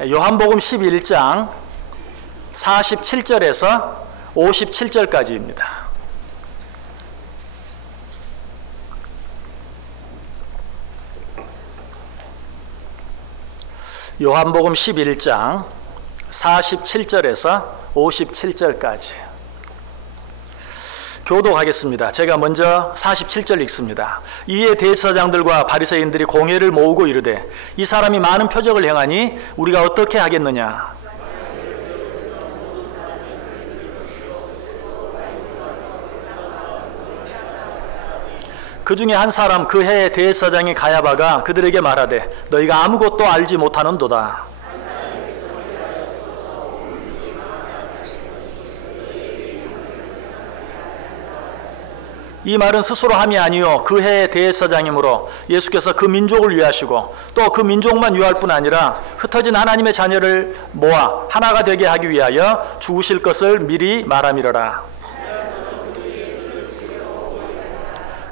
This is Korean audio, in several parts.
요한복음 11장 47절에서 57절까지입니다. 요한복음 11장 47절에서 57절까지 교독하겠습니다. 제가 먼저 47절 읽습니다. 이에 대제사장들과 바리새인들이 공회를 모으고 이르되 이 사람이 많은 표적을 행하니 우리가 어떻게 하겠느냐. 그 중에 한 사람 그 해의 대제사장이 가야바가 그들에게 말하되 너희가 아무것도 알지 못하는도다. 이 말은 스스로 함이 아니요 그 해의 대제사장이므로 예수께서 그 민족을 위하시고 또 그 민족만 위할 뿐 아니라 흩어진 하나님의 자녀를 모아 하나가 되게 하기 위하여 죽으실 것을 미리 말함이러라.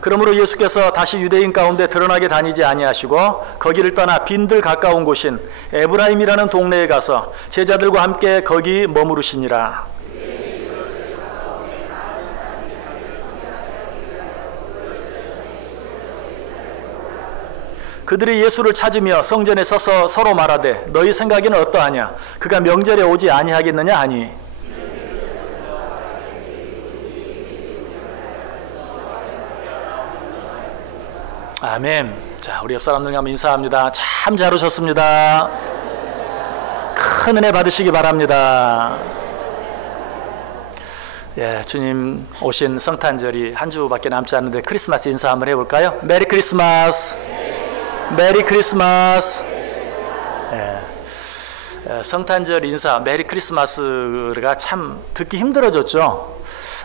그러므로 예수께서 다시 유대인 가운데 드러나게 다니지 아니하시고 거기를 떠나 빈들 가까운 곳인 에브라임이라는 동네에 가서 제자들과 함께 거기 머무르시니라. 그들이 예수를 찾으며 성전에 서서 서로 말하되 너희 생각에는 어떠하냐? 그가 명절에 오지 아니하겠느냐 하니. 아멘. 자, 우리 옆 사람들과 한번 인사합니다. 참 잘 오셨습니다. 큰 은혜 받으시기 바랍니다. 예, 주님 오신 성탄절이 한 주밖에 남지 않는데 크리스마스 인사 한번 해볼까요? 메리 크리스마스. 메리 크리스마스. 예, 성탄절 인사 메리 크리스마스가 참 듣기 힘들어졌죠.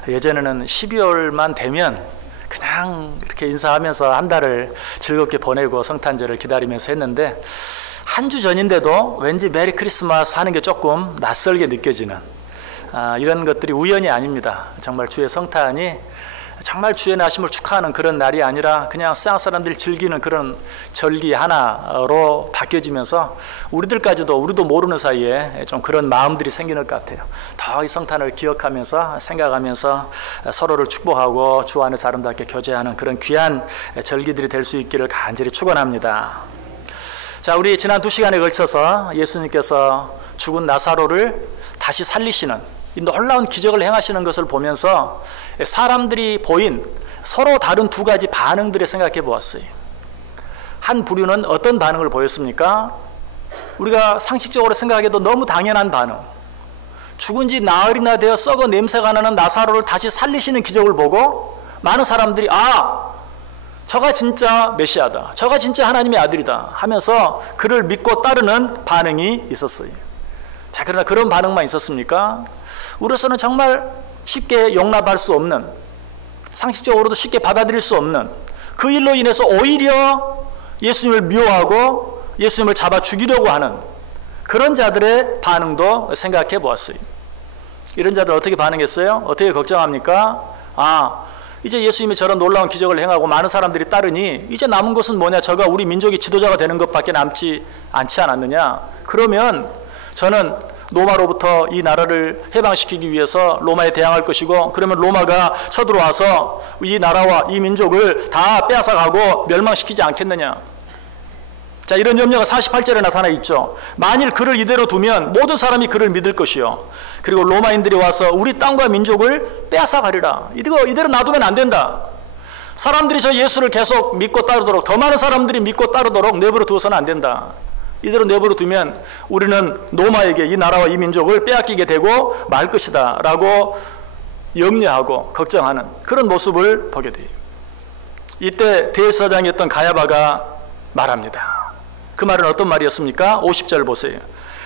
예전에는 12월만 되면 그냥 이렇게 인사하면서 한 달을 즐겁게 보내고 성탄절을 기다리면서 했는데 한 주 전인데도 왠지 메리 크리스마스 하는 게 조금 낯설게 느껴지는 이런 것들이 우연이 아닙니다. 정말 주의 성탄이 정말 주의 나심을 축하하는 그런 날이 아니라 그냥 세상 사람들이 즐기는 그런 절기 하나로 바뀌어지면서 우리도 모르는 사이에 좀 그런 마음들이 생기는 것 같아요. 더 이 성탄을 기억하면서 생각하면서 서로를 축복하고 주 안에서 아름답게 교제하는 그런 귀한 절기들이 될 수 있기를 간절히 축원합니다. 자, 우리 지난 2시간에 걸쳐서 예수님께서 죽은 나사로를 다시 살리시는 이 놀라운 기적을 행하시는 것을 보면서 사람들이 보인 서로 다른 두 가지 반응들을 생각해 보았어요. 한 부류는 어떤 반응을 보였습니까? 우리가 상식적으로 생각해도 너무 당연한 반응. 죽은 지 나흘이나 되어 썩어 냄새가 나는 나사로를 다시 살리시는 기적을 보고 많은 사람들이 저가 진짜 메시아다. 저가 진짜 하나님의 아들이다 하면서 그를 믿고 따르는 반응이 있었어요. 자, 그러나 그런 반응만 있었습니까? 우리로서는 정말 쉽게 용납할 수 없는, 상식적으로도 쉽게 받아들일 수 없는 그 일로 인해서 오히려 예수님을 미워하고 예수님을 잡아 죽이려고 하는 그런 자들의 반응도 생각해 보았어요. 이런 자들 어떻게 반응했어요? 어떻게 걱정합니까? 이제 예수님이 저런 놀라운 기적을 행하고 많은 사람들이 따르니 이제 남은 것은 뭐냐? 저가 우리 민족의 지도자가 되는 것밖에 남지 않지 않았느냐? 그러면 저는 로마로부터 이 나라를 해방시키기 위해서 로마에 대항할 것이고, 그러면 로마가 쳐들어와서 이 나라와 이 민족을 다 빼앗아가고 멸망시키지 않겠느냐. 자, 이런 염려가 48절에 나타나 있죠. 만일 그를 이대로 두면 모든 사람이 그를 믿을 것이요, 그리고 로마인들이 와서 우리 땅과 민족을 빼앗아가리라. 이대로 놔두면 안 된다. 사람들이 저 예수를 계속 믿고 따르도록, 더 많은 사람들이 믿고 따르도록 내버려 두어서는 안 된다. 이대로 내버려 두면 우리는 로마에게 이 나라와 이 민족을 빼앗기게 되고 말 것이다 라고 염려하고 걱정하는 그런 모습을 보게 돼요. 이때 대제사장이었던 가야바가 말합니다. 그 말은 어떤 말이었습니까? 50절 보세요.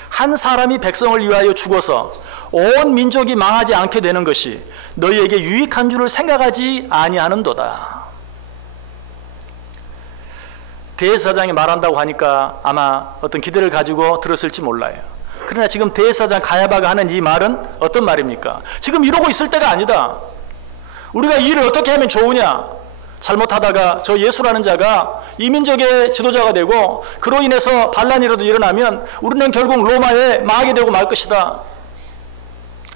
한 사람이 백성을 위하여 죽어서 온 민족이 망하지 않게 되는 것이 너희에게 유익한 줄을 생각하지 아니하는도다. 대제사장이 말한다고 하니까 아마 어떤 기대를 가지고 들었을지 몰라요. 그러나 지금 대제사장 가야바가 하는 이 말은 어떤 말입니까? 지금 이러고 있을 때가 아니다. 우리가 이 일을 어떻게 하면 좋으냐? 잘못하다가 저 예수라는 자가 이민족의 지도자가 되고 그로 인해서 반란이라도 일어나면 우리는 결국 로마에 망하게 되고 말 것이다.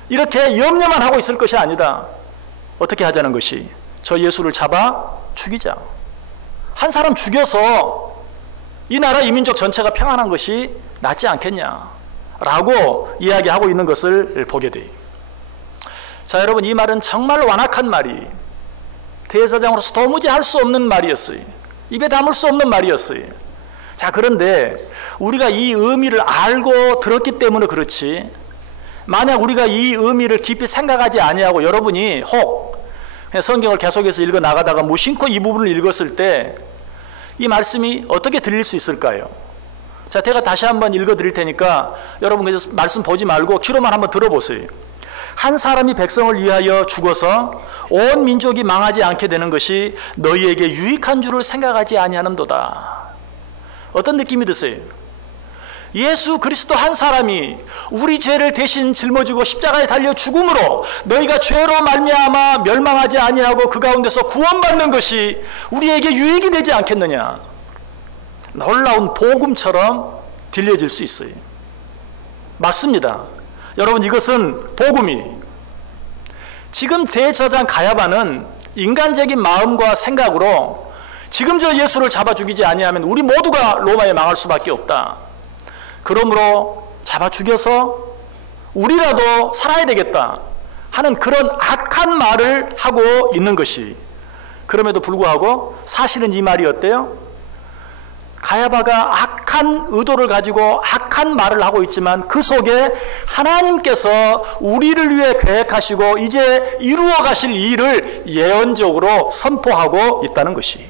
이렇게 염려만 하고 있을 것이 아니다. 어떻게 하자는 것이? 저 예수를 잡아 죽이자. 한 사람 죽여서 이 나라 이민족 전체가 평안한 것이 낫지 않겠냐라고 이야기하고 있는 것을 보게 돼요. 자, 여러분, 이 말은 정말 완악한 말이, 대제사장으로서 도무지 할 수 없는 말이었어요. 입에 담을 수 없는 말이었어요. 자, 그런데 우리가 이 의미를 알고 들었기 때문에 그렇지, 만약 우리가 이 의미를 깊이 생각하지 아니하고 여러분이 혹 그냥 성경을 계속해서 읽어 나가다가 무심코 이 부분을 읽었을 때 이 말씀이 어떻게 들릴 수 있을까요? 자, 제가 다시 한번 읽어 드릴 테니까 여러분 그냥 말씀 보지 말고 귀로만 한번 들어보세요. 한 사람이 백성을 위하여 죽어서 온 민족이 망하지 않게 되는 것이 너희에게 유익한 줄을 생각하지 아니하는도다. 어떤 느낌이 드세요? 예수 그리스도 한 사람이 우리 죄를 대신 짊어지고 십자가에 달려 죽음으로 너희가 죄로 말미암아 멸망하지 아니하고 그 가운데서 구원받는 것이 우리에게 유익이 되지 않겠느냐. 놀라운 복음처럼 들려질 수 있어요. 맞습니다. 여러분, 이것은 복음이, 지금 대제사장 가야바는 인간적인 마음과 생각으로 지금 저 예수를 잡아 죽이지 아니하면 우리 모두가 로마에 망할 수밖에 없다. 그러므로 잡아 죽여서 우리라도 살아야 되겠다 하는 그런 악한 말을 하고 있는 것이, 그럼에도 불구하고 사실은 이 말이 어때요? 가야바가 악한 의도를 가지고 악한 말을 하고 있지만 그 속에 하나님께서 우리를 위해 계획하시고 이제 이루어 가실 일을 예언적으로 선포하고 있다는 것이,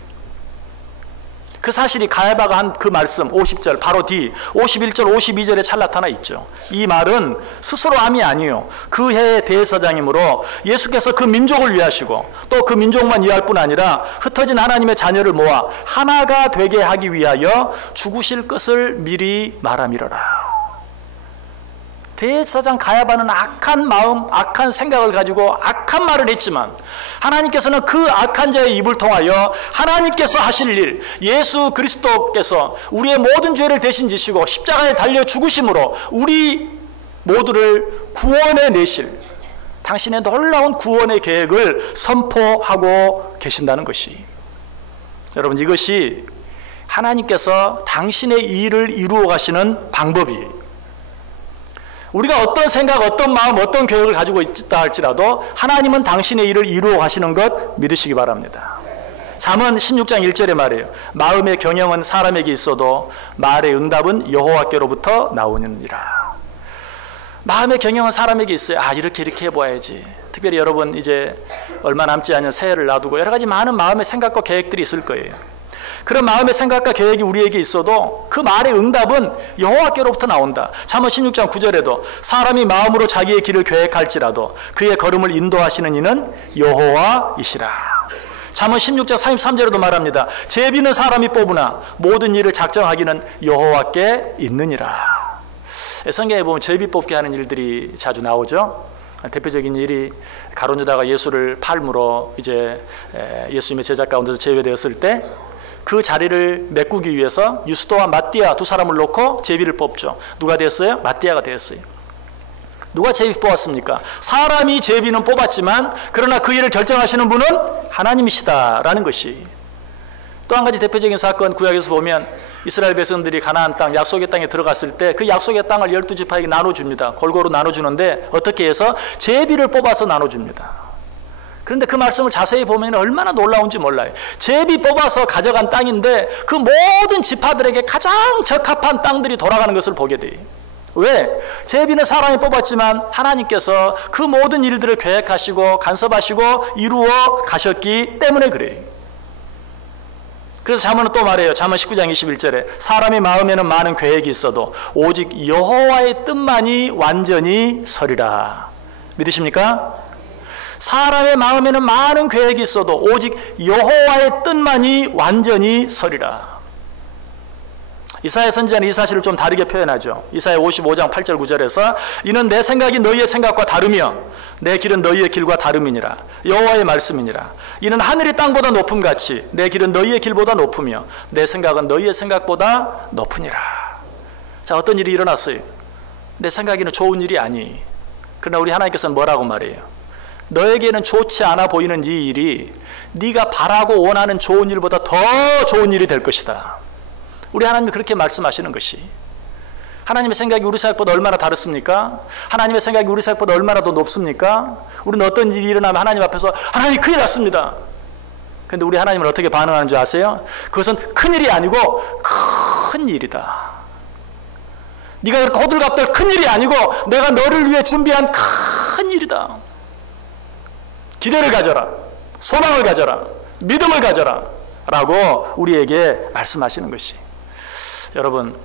그 사실이 가야바가 한 그 말씀 50절 바로 뒤 51절 52절에 잘 나타나 있죠. 이 말은 스스로 함이 아니요 그 해의 대제사장이므로 예수께서 그 민족을 위하시고 또 그 민족만 위할 뿐 아니라 흩어진 하나님의 자녀를 모아 하나가 되게 하기 위하여 죽으실 것을 미리 말함이로라. 대제사장 가야바는 악한 마음, 악한 생각을 가지고 악한 말을 했지만 하나님께서는 그 악한 자의 입을 통하여 하나님께서 하실 일, 예수 그리스도께서 우리의 모든 죄를 대신 지시고 십자가에 달려 죽으심으로 우리 모두를 구원해 내실 당신의 놀라운 구원의 계획을 선포하고 계신다는 것이, 여러분, 이것이 하나님께서 당신의 일을 이루어 가시는 방법이에요. 우리가 어떤 생각, 어떤 마음, 어떤 계획을 가지고 있다 할지라도 하나님은 당신의 일을 이루어 가시는 것 믿으시기 바랍니다. 잠언 16장 1절에 말해요. 마음의 경영은 사람에게 있어도 말의 응답은 여호와께로부터 나오느니라. 마음의 경영은 사람에게 있어요. 아, 이렇게 해봐야지. 특별히 여러분 이제 얼마 남지 않은 새해를 놔두고 여러 가지 많은 마음의 생각과 계획들이 있을 거예요. 그런 마음의 생각과 계획이 우리에게 있어도 그 말의 응답은 여호와께로부터 나온다. 잠언 16장 9절에도 사람이 마음으로 자기의 길을 계획할지라도 그의 걸음을 인도하시는 이는 여호와이시라. 잠언 16장 33절에도 말합니다. 제비는 사람이 뽑으나 모든 일을 작정하기는 여호와께 있느니라. 성경에 보면 제비 뽑기 하는 일들이 자주 나오죠. 대표적인 일이 가룟 유다가 예수를 팔므로 이제 예수님의 제자 가운데서 제외되었을 때 그 자리를 메꾸기 위해서 유스도와 마띠아 두 사람을 놓고 제비를 뽑죠. 누가 되었어요? 마띠아가 되었어요. 누가 제비 뽑았습니까? 사람이 제비는 뽑았지만 그러나 그 일을 결정하시는 분은 하나님이시다라는 것이. 또 한 가지 대표적인 사건, 구약에서 보면 이스라엘 백성들이 가나안 땅, 약속의 땅에 들어갔을 때 그 약속의 땅을 12지파에게 나눠줍니다. 골고루 나눠주는데 어떻게 해서? 제비를 뽑아서 나눠줍니다. 그런데 그 말씀을 자세히 보면 얼마나 놀라운지 몰라요. 제비 뽑아서 가져간 땅인데 그 모든 지파들에게 가장 적합한 땅들이 돌아가는 것을 보게 돼요. 왜? 제비는 사람이 뽑았지만 하나님께서 그 모든 일들을 계획하시고 간섭하시고 이루어 가셨기 때문에 그래요. 그래서 잠언은 또 말해요. 잠언 19장 21절에 사람의 마음에는 많은 계획이 있어도 오직 여호와의 뜻만이 완전히 서리라. 믿으십니까? 사람의 마음에는 많은 계획이 있어도 오직 여호와의 뜻만이 완전히 서리라. 이사야 선지자는 이 사실을 좀 다르게 표현하죠. 이사야 55장 8절 9절에서 이는 내 생각이 너희의 생각과 다르며 내 길은 너희의 길과 다름이니라. 여호와의 말씀이니라. 이는 하늘이 땅보다 높음같이 내 길은 너희의 길보다 높으며 내 생각은 너희의 생각보다 높으니라. 자, 어떤 일이 일어났어요? 내 생각에는 좋은 일이 아니. 그러나 우리 하나님께서는 뭐라고 말해요? 너에게는 좋지 않아 보이는 이 일이 네가 바라고 원하는 좋은 일보다 더 좋은 일이 될 것이다. 우리 하나님이 그렇게 말씀하시는 것이, 하나님의 생각이 우리 생각보다 얼마나 다릅니까? 하나님의 생각이 우리 생각보다 얼마나 더 높습니까? 우리는 어떤 일이 일어나면 하나님 앞에서 하나님 큰일 났습니다. 그런데 우리 하나님은 어떻게 반응하는 줄 아세요? 그것은 큰일이 아니고 큰 일이다. 네가 그렇게 호들갑들 큰일이 아니고 내가 너를 위해 준비한 큰 일이다. 기대를 가져라. 소망을 가져라. 믿음을 가져라. 라고 우리에게 말씀하시는 것이, 여러분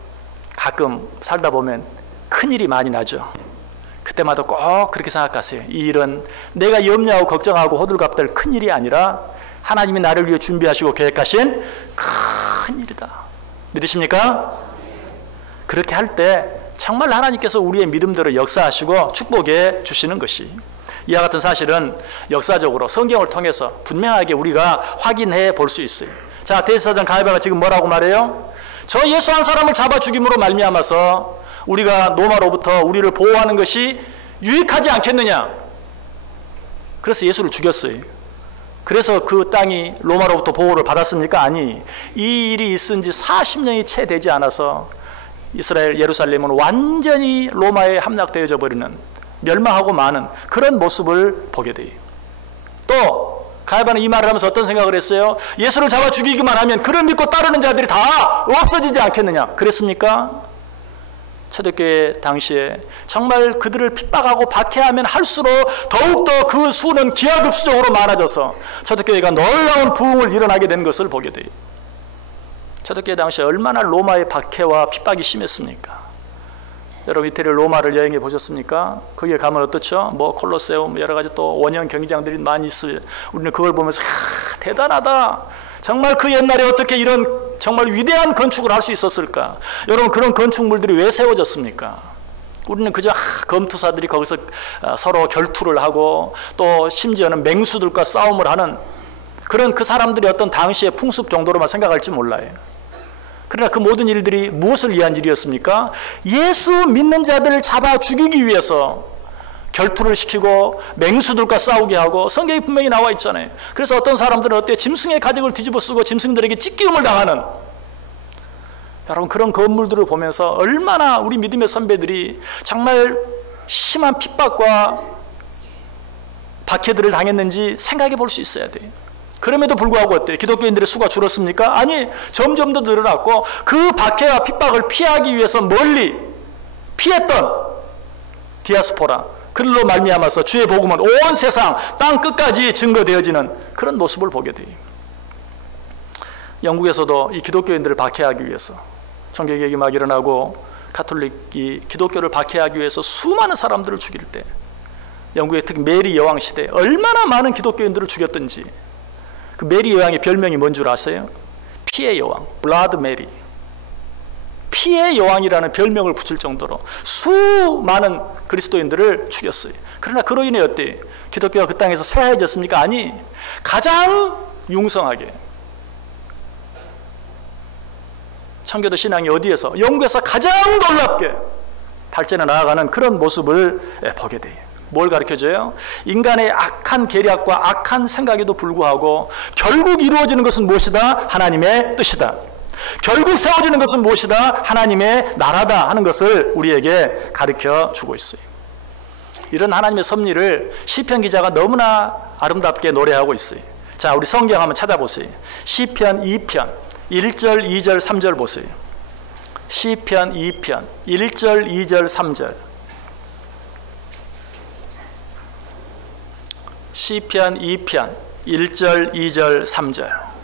가끔 살다 보면 큰일이 많이 나죠. 그때마다 꼭 그렇게 생각하세요. 이 일은 내가 염려하고 걱정하고 호들갑들 큰일이 아니라 하나님이 나를 위해 준비하시고 계획하신 큰일이다. 믿으십니까? 그렇게 할 때 정말 하나님께서 우리의 믿음대로 역사하시고 축복해 주시는 것이, 이와 같은 사실은 역사적으로 성경을 통해서 분명하게 우리가 확인해 볼 수 있어요. 자, 대제사장 가랴바가 지금 뭐라고 말해요? 저 예수 한 사람을 잡아 죽임으로 말미암아서 우리가 로마로부터 우리를 보호하는 것이 유익하지 않겠느냐. 그래서 예수를 죽였어요. 그래서 그 땅이 로마로부터 보호를 받았습니까? 아니, 이 일이 있은 지 40년이 채 되지 않아서 이스라엘 예루살렘은 완전히 로마에 함락되어져 버리는, 멸망하고 마는 그런 모습을 보게 돼요. 또 가랴바는 이 말을 하면서 어떤 생각을 했어요? 예수를 잡아 죽이기만 하면 그를 믿고 따르는 자들이 다 없어지지 않겠느냐. 그랬습니까? 초대교회 당시에 정말 그들을 핍박하고 박해하면 할수록 더욱더 그 수는 기하급수적으로 많아져서 초대교회가 놀라운 부흥을 일어나게 된 것을 보게 돼요. 초대교회 당시에 얼마나 로마의 박해와 핍박이 심했습니까? 여러분 이태리 로마를 여행해 보셨습니까? 거기에 가면 어떻죠? 뭐 콜로세움 여러 가지 또 원형 경기장들이 많이 있어요. 우리는 그걸 보면서 대단하다. 정말 그 옛날에 어떻게 이런 정말 위대한 건축을 할 수 있었을까? 여러분 그런 건축물들이 왜 세워졌습니까? 우리는 그저 검투사들이 거기서 서로 결투를 하고 또 심지어는 맹수들과 싸움을 하는 그런 그 사람들이 어떤 당시의 풍습 정도로만 생각할지 몰라요. 그러나 그 모든 일들이 무엇을 위한 일이었습니까? 예수 믿는 자들을 잡아 죽이기 위해서 결투를 시키고 맹수들과 싸우게 하고, 성경에 분명히 나와 있잖아요. 그래서 어떤 사람들은 어때요? 짐승의 가죽을 뒤집어 쓰고 짐승들에게 찢기움을 당하는, 여러분 그런 건물들을 보면서 얼마나 우리 믿음의 선배들이 정말 심한 핍박과 박해들을 당했는지 생각해 볼 수 있어야 돼요. 그럼에도 불구하고 어때요? 기독교인들의 수가 줄었습니까? 아니, 점점 더 늘어났고 그 박해와 핍박을 피하기 위해서 멀리 피했던 디아스포라, 그들로 말미암아서 주의 복음은 온 세상 땅 끝까지 증거되어지는 그런 모습을 보게 돼요. 영국에서도 이 기독교인들을 박해하기 위해서 총격이 막 일어나고 가톨릭이 기독교를 박해하기 위해서 수많은 사람들을 죽일 때, 영국의 특히 메리 여왕 시대에 얼마나 많은 기독교인들을 죽였던지, 그 메리 여왕의 별명이 뭔 줄 아세요? 피의 여왕, 블라드 메리. 피의 여왕이라는 별명을 붙일 정도로 수많은 그리스도인들을 죽였어요. 그러나 그로 인해 어때요? 기독교가 그 땅에서 쇠해졌습니까? 아니, 가장 융성하게 청교도 신앙이 어디에서? 영국에서 가장 놀랍게 발전해 나아가는 그런 모습을 보게 돼요. 뭘 가르쳐줘요? 인간의 악한 계략과 악한 생각에도 불구하고 결국 이루어지는 것은 무엇이다? 하나님의 뜻이다. 결국 세워지는 것은 무엇이다? 하나님의 나라다 하는 것을 우리에게 가르쳐 주고 있어요. 이런 하나님의 섭리를 시편 기자가 너무나 아름답게 노래하고 있어요. 자, 우리 성경 한번 찾아보세요. 시편 2편 1절, 2절, 3절 보세요. 시편 2편 1절, 2절, 3절. 시편 2편 1절, 2절, 3절.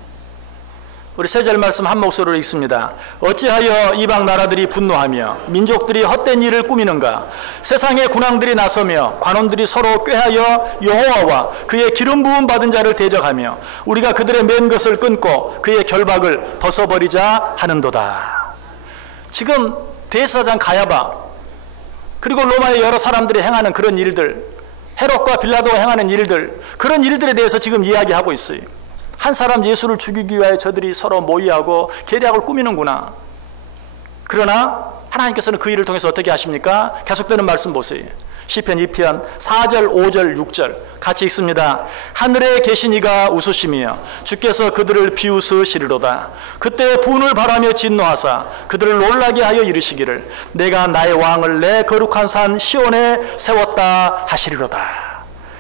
우리 세 절 말씀 한 목소리로 읽습니다. 어찌하여 이방 나라들이 분노하며 민족들이 헛된 일을 꾸미는가? 세상의 군왕들이 나서며 관원들이 서로 꾀하여 여호와와 그의 기름 부음 받은 자를 대적하며 우리가 그들의 맨 것을 끊고 그의 결박을 벗어버리자 하는도다. 지금 대제사장 가야바, 그리고 로마의 여러 사람들이 행하는 그런 일들, 헤롯과 빌라도가 행하는 일들, 그런 일들에 대해서 지금 이야기하고 있어요. 한 사람 예수를 죽이기 위하여 저들이 서로 모의하고 계략을 꾸미는구나. 그러나 하나님께서는 그 일을 통해서 어떻게 하십니까? 계속되는 말씀 보세요. 시편 2편 4절 5절 6절 같이 읽습니다. 하늘에 계신 이가 웃으시며 주께서 그들을 비웃으시리로다. 그때 분을 바라며 진노하사 그들을 놀라게 하여 이르시기를 내가 나의 왕을 내 거룩한 산 시온에 세웠다 하시리로다.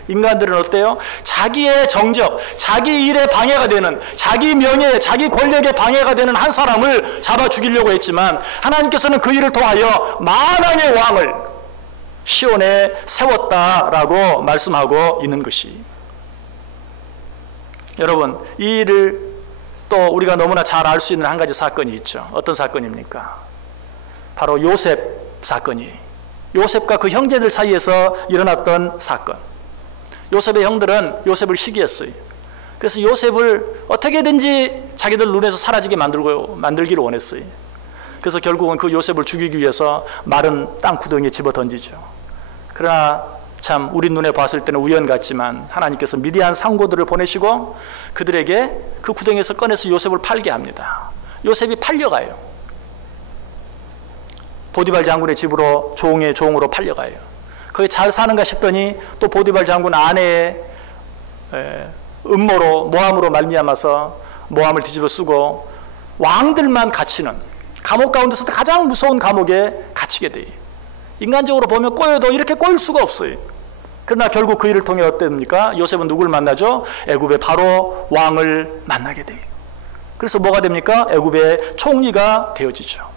인간들은 어때요? 자기의 정적, 자기 일에 방해가 되는, 자기 명예, 자기 권력에 방해가 되는 한 사람을 잡아 죽이려고 했지만 하나님께서는 그 일을 통하여 만왕의 왕을 시온에 세웠다라고 말씀하고 있는 것이. 여러분, 이 일을 또 우리가 너무나 잘 알 수 있는 한 가지 사건이 있죠. 어떤 사건입니까? 바로 요셉 사건이. 요셉과 그 형제들 사이에서 일어났던 사건. 요셉의 형들은 요셉을 시기했어요. 그래서 요셉을 어떻게든지 자기들 눈에서 사라지게 만들기를 원했어요. 그래서 결국은 그 요셉을 죽이기 위해서 마른 땅 구덩이에 집어 던지죠. 그러나 참 우리 눈에 봤을 때는 우연 같지만 하나님께서 미디안 상고들을 보내시고 그들에게 그 구덩이에서 꺼내서 요셉을 팔게 합니다. 요셉이 팔려가요. 보디발 장군의 집으로 종의 종으로 팔려가요. 거기 잘 사는가 싶더니 또 보디발 장군 아내의 음모로 모함으로 말미암아서 모함을 뒤집어 쓰고 왕들만 갇히는 감옥 가운데서도 가장 무서운 감옥에 갇히게 돼요. 인간적으로 보면 꼬여도 이렇게 꼬일 수가 없어요. 그러나 결국 그 일을 통해 어땠습니까? 요셉은 누굴 만나죠? 애굽의 바로 왕을 만나게 돼요. 그래서 뭐가 됩니까? 애굽의 총리가 되어지죠.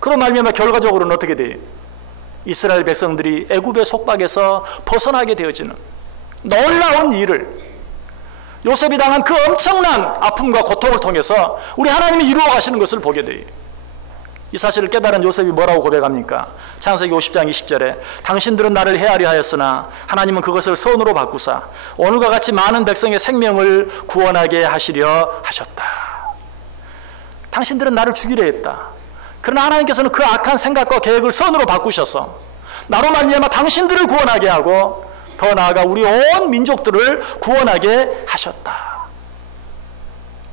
그런 말미암아 결과적으로는 어떻게 돼요? 이스라엘 백성들이 애굽의 속박에서 벗어나게 되어지는 놀라운 일을, 요셉이 당한 그 엄청난 아픔과 고통을 통해서 우리 하나님이 이루어 가시는 것을 보게 돼요. 이 사실을 깨달은 요셉이 뭐라고 고백합니까? 창세기 50장 20절에 당신들은 나를 헤아려 하였으나 하나님은 그것을 선으로 바꾸사 오늘과 같이 많은 백성의 생명을 구원하게 하시려 하셨다. 당신들은 나를 죽이려 했다. 그러나 하나님께서는 그 악한 생각과 계획을 선으로 바꾸셔서 나로 말미암아 당신들을 구원하게 하고 더 나아가 우리 온 민족들을 구원하게 하셨다.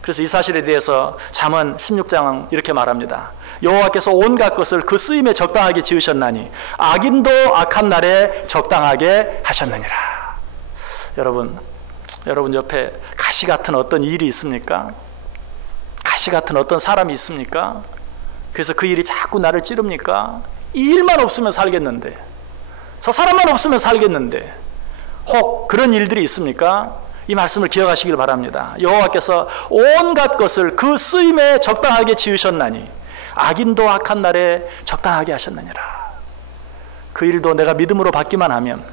그래서 이 사실에 대해서 잠언 16장은 이렇게 말합니다. 여호와께서 온갖 것을 그 쓰임에 적당하게 지으셨나니 악인도 악한 날에 적당하게 하셨느니라. 여러분 옆에 가시 같은 어떤 일이 있습니까? 가시 같은 어떤 사람이 있습니까? 그래서 그 일이 자꾸 나를 찌릅니까? 이 일만 없으면 살겠는데, 저 사람만 없으면 살겠는데, 혹 그런 일들이 있습니까? 이 말씀을 기억하시길 바랍니다. 여호와께서 온갖 것을 그 쓰임에 적당하게 지으셨나니 악인도 악한 날에 적당하게 하셨느니라. 그 일도 내가 믿음으로 받기만 하면,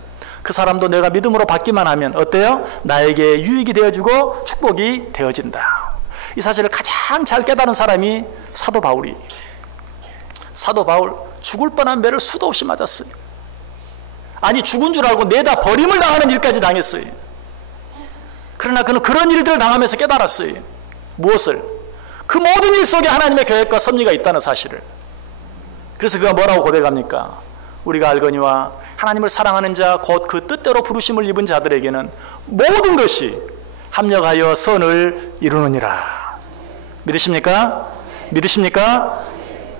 그 사람도 내가 믿음으로 받기만 하면 어때요? 나에게 유익이 되어주고 축복이 되어진다. 이 사실을 가장 잘 깨달은 사람이 사도 바울이. 사도 바울 죽을 뻔한 매를 수도 없이 맞았어요. 아니 죽은 줄 알고 내다 버림을 당하는 일까지 당했어요. 그러나 그는 그런 일들을 당하면서 깨달았어요. 무엇을? 그 모든 일 속에 하나님의 계획과 섭리가 있다는 사실을. 그래서 그가 뭐라고 고백합니까? 우리가 알거니와 하나님을 사랑하는 자 곧 그 뜻대로 부르심을 입은 자들에게는 모든 것이 합력하여 선을 이루느니라. 믿으십니까? 믿으십니까?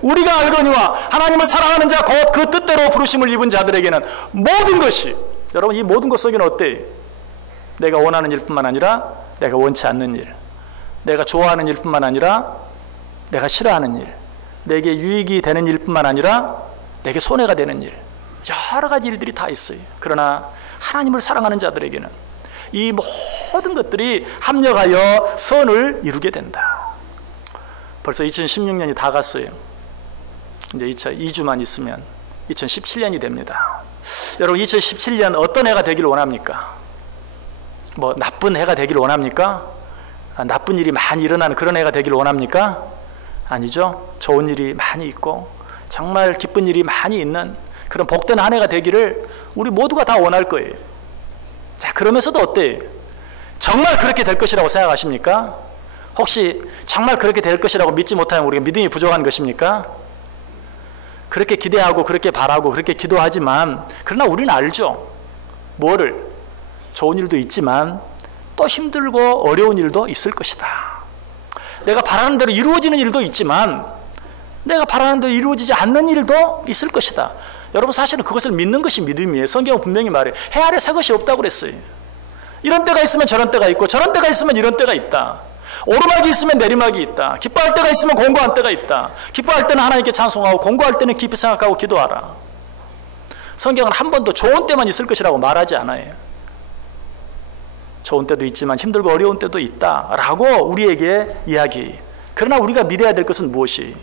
우리가 알거니와 하나님을 사랑하는 자 곧 그 뜻대로 부르심을 입은 자들에게는 모든 것이, 여러분 이 모든 것 속에는 어때요? 내가 원하는 일뿐만 아니라 내가 원치 않는 일, 내가 좋아하는 일뿐만 아니라 내가 싫어하는 일, 내게 유익이 되는 일뿐만 아니라 내게 손해가 되는 일, 여러 가지 일들이 다 있어요. 그러나 하나님을 사랑하는 자들에게는 이 모든 것들이 합력하여 선을 이루게 된다. 벌써 2016년이 다 갔어요. 이제 2주만 있으면 2017년이 됩니다. 여러분 2017년 어떤 해가 되기를 원합니까? 뭐 나쁜 해가 되기를 원합니까? 나쁜 일이 많이 일어나는 그런 해가 되기를 원합니까? 아니죠. 좋은 일이 많이 있고 정말 기쁜 일이 많이 있는 그런 복된 한 해가 되기를 우리 모두가 다 원할 거예요. 자, 그러면서도 어때요? 정말 그렇게 될 것이라고 생각하십니까? 혹시 정말 그렇게 될 것이라고 믿지 못하면 우리가 믿음이 부족한 것입니까? 그렇게 기대하고 그렇게 바라고 그렇게 기도하지만 그러나 우리는 알죠. 뭐를? 좋은 일도 있지만 또 힘들고 어려운 일도 있을 것이다. 내가 바라는 대로 이루어지는 일도 있지만 내가 바라는 대로 이루어지지 않는 일도 있을 것이다. 여러분 사실은 그것을 믿는 것이 믿음이에요. 성경은 분명히 말해요. 해 아래 새 것이 없다고 그랬어요. 이런 때가 있으면 저런 때가 있고 저런 때가 있으면 이런 때가 있다. 오르막이 있으면 내리막이 있다. 기뻐할 때가 있으면 공고한 때가 있다. 기뻐할 때는 하나님께 찬송하고 공고할 때는 깊이 생각하고 기도하라. 성경은 한 번도 좋은 때만 있을 것이라고 말하지 않아요. 좋은 때도 있지만 힘들고 어려운 때도 있다라고 우리에게 이야기. 그러나 우리가 믿어야 될 것은 무엇이?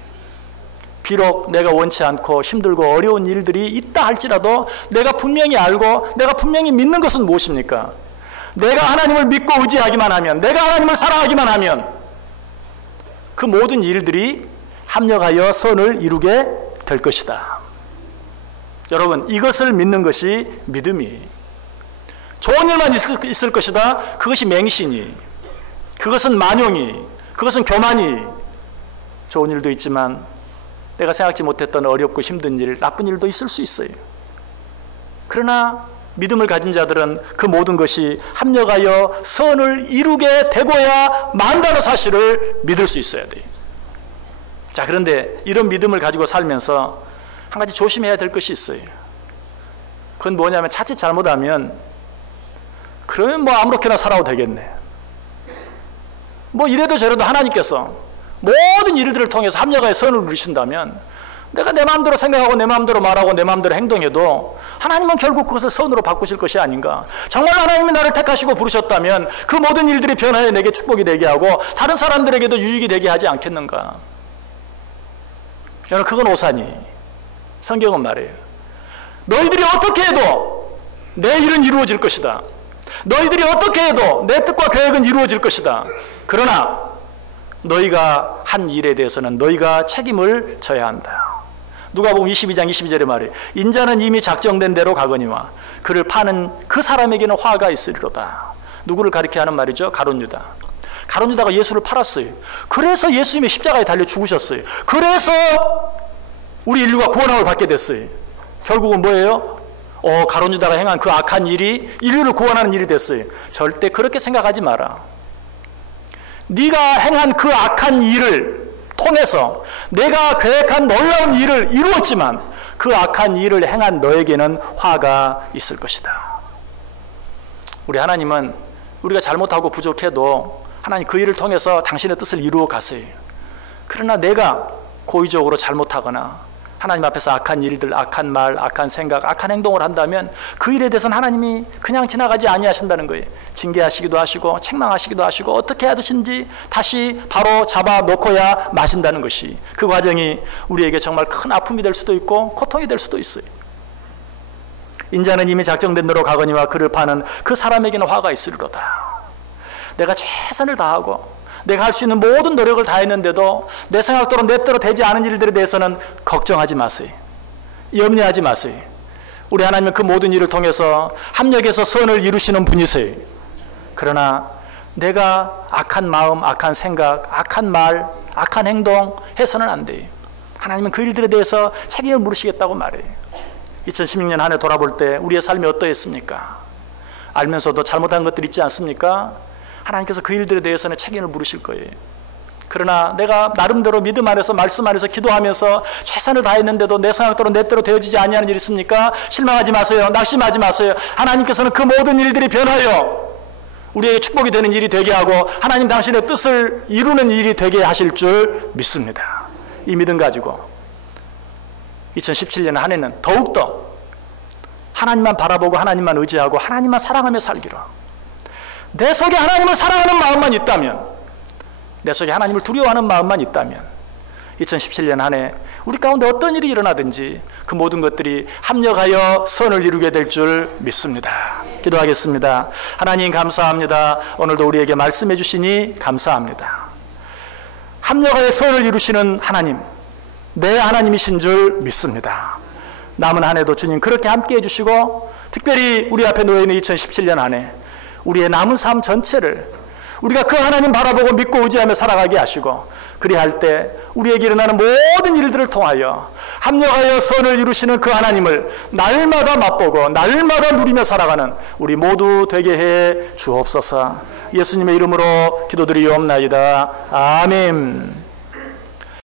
비록 내가 원치 않고 힘들고 어려운 일들이 있다 할지라도 내가 분명히 알고 내가 분명히 믿는 것은 무엇입니까? 내가 하나님을 믿고 의지하기만 하면, 내가 하나님을 사랑하기만 하면 그 모든 일들이 합력하여 선을 이루게 될 것이다. 여러분, 이것을 믿는 것이 믿음이. 좋은 일만 있을 것이다. 그것이 맹신이, 그것은 만용이, 그것은 교만이. 좋은 일도 있지만 내가 생각지 못했던 어렵고 힘든 일, 나쁜 일도 있을 수 있어요. 그러나 믿음을 가진 자들은 그 모든 것이 합력하여 선을 이루게 되고야 만다는 사실을 믿을 수 있어야 돼요. 자, 그런데 이런 믿음을 가지고 살면서 한 가지 조심해야 될 것이 있어요. 그건 뭐냐면 자칫 잘못하면 그러면 뭐 아무렇게나 살아도 되겠네. 뭐 이래도 저래도 하나님께서 모든 일들을 통해서 합력하여 선을 이루신다면 내가 내 마음대로 생각하고 내 마음대로 말하고 내 마음대로 행동해도 하나님은 결국 그것을 선으로 바꾸실 것이 아닌가. 정말 하나님이 나를 택하시고 부르셨다면 그 모든 일들이 변하여 내게 축복이 되게 하고 다른 사람들에게도 유익이 되게 하지 않겠는가. 여러분, 그건 오산이. 성경은 말해요. 너희들이 어떻게 해도 내 일은 이루어질 것이다. 너희들이 어떻게 해도 내 뜻과 계획은 이루어질 것이다. 그러나 너희가 한 일에 대해서는 너희가 책임을 져야 한다. 누가복음 22장 22절에 말해요. 인자는 이미 작정된 대로 가거니와 그를 파는 그 사람에게는 화가 있으리로다. 누구를 가리켜 하는 말이죠? 가룟 유다. 가룟 유다가 예수를 팔았어요. 그래서 예수님이 십자가에 달려 죽으셨어요. 그래서 우리 인류가 구원함을 받게 됐어요. 결국은 뭐예요? 가룟 유다가 행한 그 악한 일이 인류를 구원하는 일이 됐어요. 절대 그렇게 생각하지 마라. 네가 행한 그 악한 일을 통해서 내가 계획한 놀라운 일을 이루었지만 그 악한 일을 행한 너에게는 화가 있을 것이다. 우리 하나님은 우리가 잘못하고 부족해도 하나님 그 일을 통해서 당신의 뜻을 이루어 가세요. 그러나 내가 고의적으로 잘못하거나 하나님 앞에서 악한 일들, 악한 말, 악한 생각, 악한 행동을 한다면 그 일에 대해서는 하나님이 그냥 지나가지 아니하신다는 거예요. 징계하시기도 하시고 책망하시기도 하시고 어떻게 하듯인지 다시 바로 잡아놓고야 마신다는 것이, 그 과정이 우리에게 정말 큰 아픔이 될 수도 있고 고통이 될 수도 있어요. 인자는 이미 작정된 대로 가거니와 그를 파는 그 사람에게는 화가 있으리로다. 내가 최선을 다하고 내가 할 수 있는 모든 노력을 다했는데도 내 생각대로 내 뜻대로 되지 않은 일들에 대해서는 걱정하지 마세요. 염려하지 마세요. 우리 하나님은 그 모든 일을 통해서 합력해서 선을 이루시는 분이세요. 그러나 내가 악한 마음, 악한 생각, 악한 말, 악한 행동 해서는 안 돼요. 하나님은 그 일들에 대해서 책임을 물으시겠다고 말해요. 2016년 한 해 돌아볼 때 우리의 삶이 어떠했습니까? 알면서도 잘못한 것들 있지 않습니까? 하나님께서 그 일들에 대해서는 책임을 물으실 거예요. 그러나 내가 나름대로 믿음 안에서 말씀 안에서 기도하면서 최선을 다했는데도 내 생각대로 내 때로 되어지지 아니하는 일 있습니까? 실망하지 마세요. 낙심하지 마세요. 하나님께서는 그 모든 일들이 변하여 우리에게 축복이 되는 일이 되게 하고 하나님 당신의 뜻을 이루는 일이 되게 하실 줄 믿습니다. 이 믿음 가지고 2017년 한 해는 더욱더 하나님만 바라보고 하나님만 의지하고 하나님만 사랑하며 살기로, 내 속에 하나님을 사랑하는 마음만 있다면, 내 속에 하나님을 두려워하는 마음만 있다면 2017년 한 해 우리 가운데 어떤 일이 일어나든지 그 모든 것들이 합력하여 선을 이루게 될 줄 믿습니다. 기도하겠습니다. 하나님 감사합니다. 오늘도 우리에게 말씀해 주시니 감사합니다. 합력하여 선을 이루시는 하나님, 내 하나님이신 줄 믿습니다. 남은 한 해도 주님 그렇게 함께해 주시고 특별히 우리 앞에 놓여있는 2017년 한 해 우리의 남은 삶 전체를 우리가 그 하나님 바라보고 믿고 의지하며 살아가게 하시고, 그리할 때 우리에게 일어나는 모든 일들을 통하여 합력하여 선을 이루시는 그 하나님을 날마다 맛보고 날마다 누리며 살아가는 우리 모두 되게 해 주옵소서. 예수님의 이름으로 기도드리옵나이다. 아멘.